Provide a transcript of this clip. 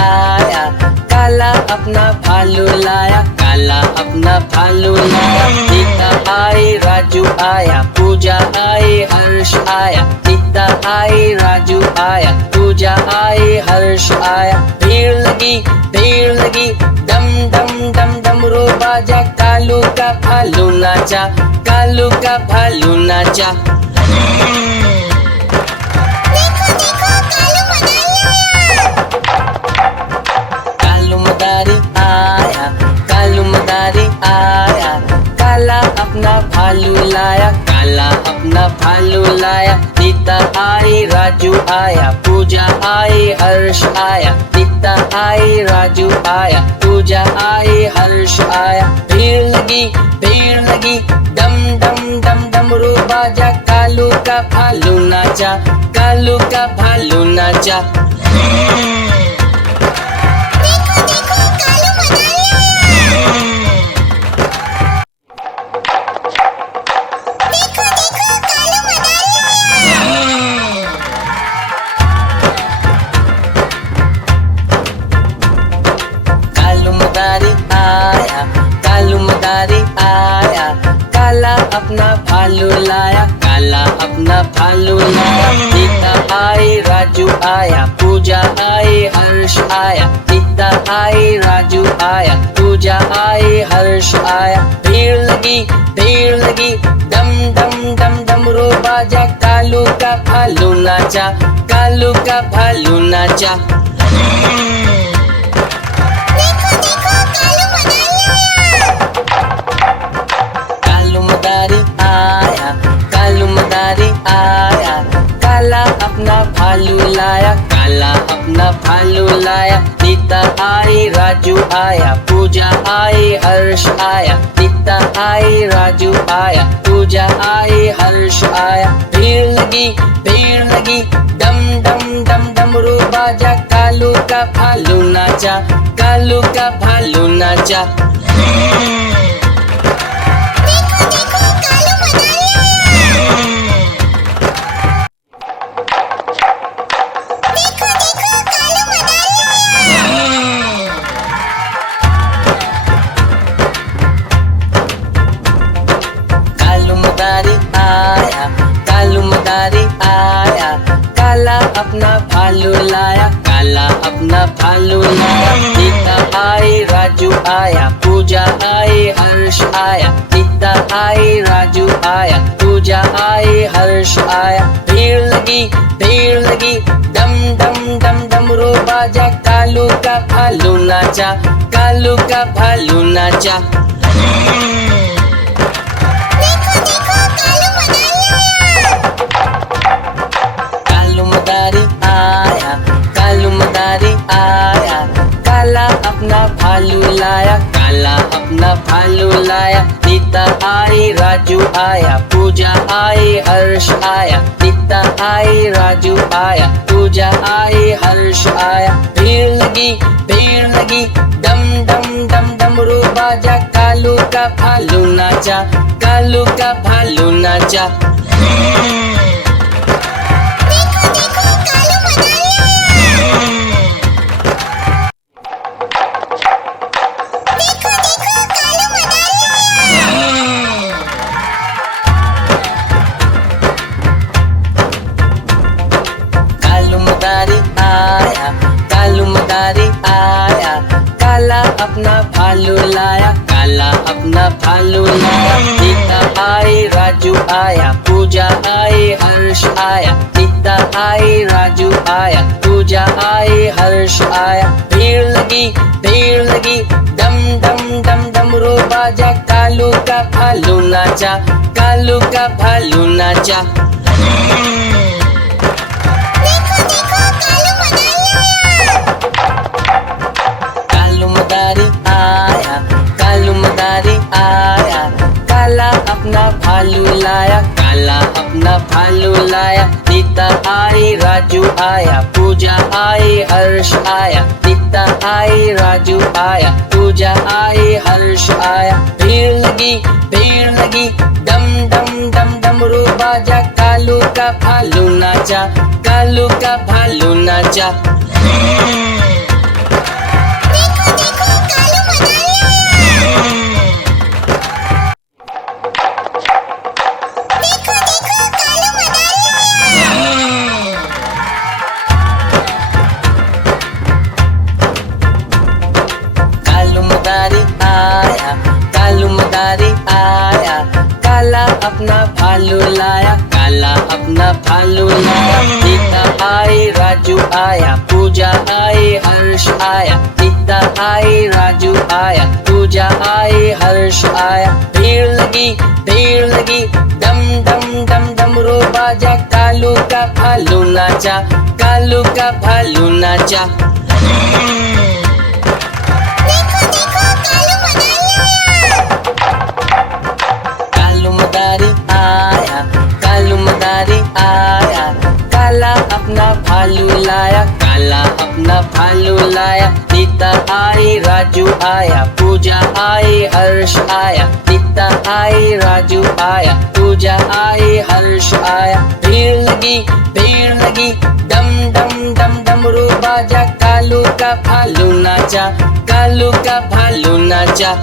आया, काला अपना भालू लाया, काला अपना भालू लाया। सीता आई, राजू आया, पूजा आई, हर्ष आया। सीता आई, राजू आया, पूजा आई, हर्ष आया। भीड़ लगी, डम डम डम डमरू बाजा, कालू का भालू नाचा, कालू का भालू नाचा। कालू मदारी आया, कालू मदारी आया, काला अपना भालू लाया, काला अपना भालू लाया। सीता आई, राजू आया, पूजा आई, हर्ष आया। सीता आई, राजू आया, पूजा आई, हर्ष आया। भीड़ लगी, डम डम डम डमरू बाजा, कालू का भालू नाचा, कालू का भालू नाचा। कालू मदारी आया, कालू मदारी आया, काला अपना भालू लाया, काला अपना भालू लाया। सीता आई, राजू आया, पूजा आई, हर्ष आया। सीता आई, राजू आया, पूजा आई, हर्ष आया। भीड़ लगी, डम डम डम डमरू बाजा, कालू का भालू नाचा, कालू का भालू नाचा। कालू मदारी आया, कालू मदारी आया, काला अपना भालू लाया, काला अपना भालू लाया। सीता आई, राजू आया, पूजा आई, हर्ष आया। सीता आई, राजू आया, पूजा आई, हर्ष आया। भीड़ लगी, डम डम डम डमरू बाजा, कालू का भालू नाचा, कालू का भालू नाचा। कालू मदारी आया, कालू मदारी आया, काला अपना भालू लाया, काला अपना भालू लाया। सीता आई, राजू आया, पूजा आई, हर्ष आया। सीता आई, राजू आया, पूजा आई, हर्ष आया। भीड़ लगी, डम डम डम डमरू बाजा, कालू का भालू नाचा, कालू का भालू नाचा। कालू मदारी आया, कालू मदारी आया, काला अपना भालू लाया, काला अपना भालू लाया। सीता आई, राजू आया, पूजा आई, हर्ष आया। सीता आई, राजू आया, पूजा आई, हर्ष आया। भीड़ लगी, डम डम डम डमरू बाजा, कालू का भालू नाचा, कालू का भालू नाचा। कालू मदारी आया, कालू मदारी आया, काला अपना भालू लाया, काला अपना भालू लाया। सीता आई, राजू आया, पूजा आई, हर्ष आया। सीता आई, राजू आया, पूजा आई, हर्ष आया। भीड़ लगी, डम डम डम डमरू बाजा, कालू का भालू नाचा, कालू का भालू नाचा। कालू मदारी आया, कालू मदारी आया, काला अपना भालू लाया, काला अपना भालू लाया। सीता आई, राजू आया, पूजा आई, हर्ष आया। सीता आई, राजू आया, पूजा आई, हर्ष आया। भीड़ लगी, डम डम डम डमरू बाजा, कालू का भालू नाचा, कालू का भालू नाचा। अपना भालू लाया, काला अपना भालू लाया। सीता आई राजू आया, पूजा आई हर्ष आया। सीता आई राजू आया, पूजा आई हर्ष आया। भीड़ लगी, डम डम डम डमरू बाजा। कालू का भालू नाचा, कालू का भालू नाचा। कालू मदारी आया, कालू मदारी आया। काला अपना भालू लाया, काला अपना भालू लाया। सीता आई राजू आया, पूजा आई हर्ष आया। सीता आई राजू आया, पूजा आई हर्ष आया। भीड़ लगी, डम डम डम डमरू बाजा। कालू का भालू नाचा, कालू का भालू नाचा।